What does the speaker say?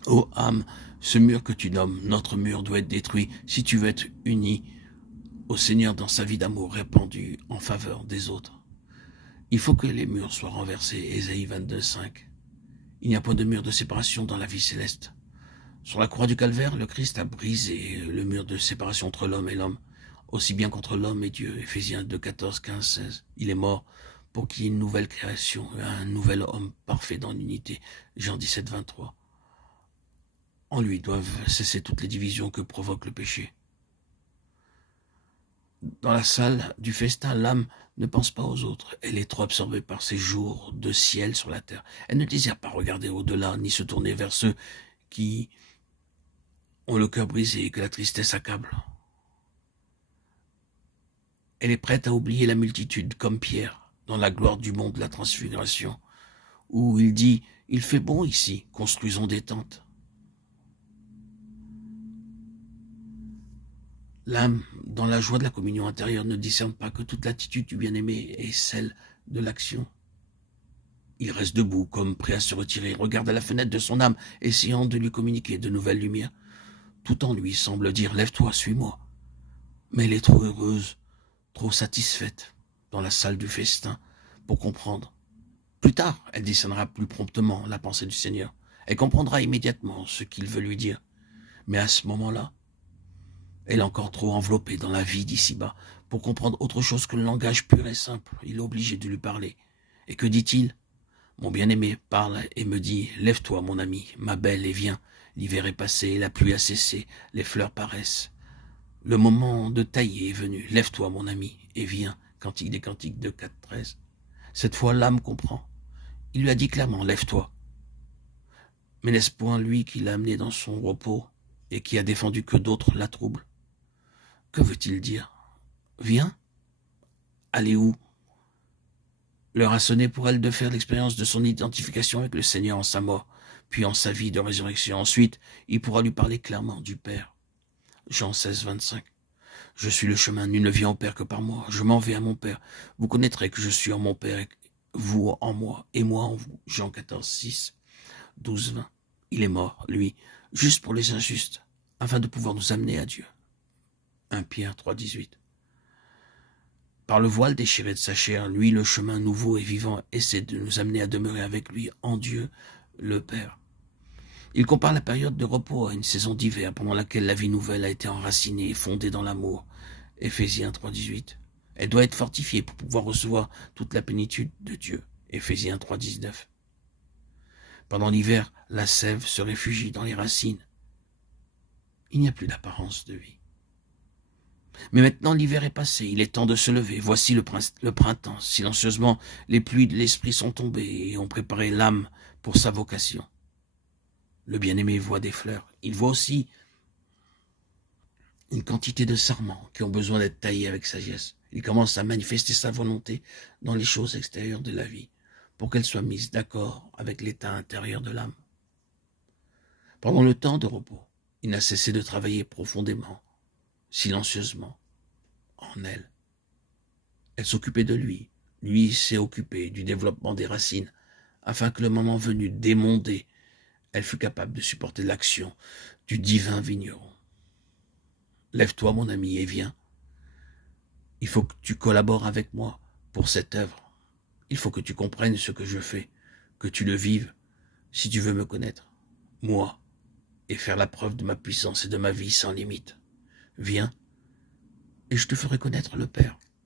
Ô âme, ce mur que tu nommes notre mur doit être détruit si tu veux être uni au Seigneur dans sa vie d'amour répandue en faveur des autres. Il faut que les murs soient renversés, Ésaïe 22:5. Il n'y a point de mur de séparation dans la vie céleste. Sur la croix du calvaire, le Christ a brisé le mur de séparation entre l'homme et l'homme, aussi bien qu'entre l'homme et Dieu, Éphésiens 2, 14, 15, 16. Il est mort pour qu'il y ait une nouvelle création, un nouvel homme parfait dans l'unité, Jean 17, 23. En lui doivent cesser toutes les divisions que provoque le péché. Dans la salle du festin, l'âme ne pense pas aux autres. Elle est trop absorbée par ces jours de ciel sur la terre. Elle ne désire pas regarder au-delà, ni se tourner vers ceux qui ont le cœur brisé et que la tristesse accable. Elle est prête à oublier la multitude, comme Pierre, dans la gloire du mont de la transfiguration, où il dit « Il fait bon ici, construisons des tentes ». L'âme, dans la joie de la communion intérieure, ne discerne pas que toute l'attitude du bien-aimé est celle de l'action. Il reste debout, comme prêt à se retirer, regarde à la fenêtre de son âme, essayant de lui communiquer de nouvelles lumières. Tout en lui semble dire « Lève-toi, suis-moi ». Mais elle est trop heureuse, trop satisfaite, dans la salle du festin, pour comprendre. Plus tard, elle discernera plus promptement la pensée du Seigneur. Elle comprendra immédiatement ce qu'il veut lui dire. Mais à ce moment-là, elle est encore trop enveloppée dans la vie d'ici-bas pour comprendre autre chose que le langage pur et simple. Il est obligé de lui parler. Et que dit-il ? Mon bien-aimé parle et me dit « Lève-toi, mon ami, ma belle, et viens. L'hiver est passé, la pluie a cessé, les fleurs paraissent. Le moment de tailler est venu. Lève-toi, mon ami, et viens. » Cantique des Cantiques de 4.13. Cette fois, l'âme comprend. Il lui a dit clairement « Lève-toi ». Mais n'est-ce point lui qui l'a amené dans son repos et qui a défendu que d'autres la troublent ? Que veut-il dire ? Viens ? Allez où ? L'heure a sonné pour elle de faire l'expérience de son identification avec le Seigneur en sa mort, puis en sa vie de résurrection. Ensuite, il pourra lui parler clairement du Père. Jean 16, 25. Je suis le chemin, nul ne vient au Père que par moi. Je m'en vais à mon Père. Vous connaîtrez que je suis en mon Père, et vous en moi, et moi en vous. Jean 14, 6, 12, 20. Il est mort, lui, juste pour les injustes, afin de pouvoir nous amener à Dieu. 1 Pierre 3, 18. Par le voile déchiré de sa chair, lui, le chemin nouveau et vivant, essaie de nous amener à demeurer avec lui en Dieu, le Père. Il compare la période de repos à une saison d'hiver pendant laquelle la vie nouvelle a été enracinée et fondée dans l'amour. Éphésiens 3, 18. Elle doit être fortifiée pour pouvoir recevoir toute la plénitude de Dieu. Éphésiens 3, 19. Pendant l'hiver, la sève se réfugie dans les racines. Il n'y a plus d'apparence de vie. Mais maintenant l'hiver est passé, il est temps de se lever. Voici le printemps. Silencieusement, les pluies de l'esprit sont tombées et ont préparé l'âme pour sa vocation. Le bien-aimé voit des fleurs. Il voit aussi une quantité de sarments qui ont besoin d'être taillés avec sagesse. Il commence à manifester sa volonté dans les choses extérieures de la vie pour qu'elles soient mises d'accord avec l'état intérieur de l'âme. Pendant le temps de repos, il n'a cessé de travailler profondément, silencieusement, en elle. Elle s'occupait de lui. Lui s'est occupé du développement des racines, afin que le moment venu d'émonder, elle fût capable de supporter l'action du divin vigneron. Lève-toi, mon ami, et viens. Il faut que tu collabores avec moi pour cette œuvre. Il faut que tu comprennes ce que je fais, que tu le vives, si tu veux me connaître, moi, et faire la preuve de ma puissance et de ma vie sans limite. Viens, et je te ferai connaître le Père.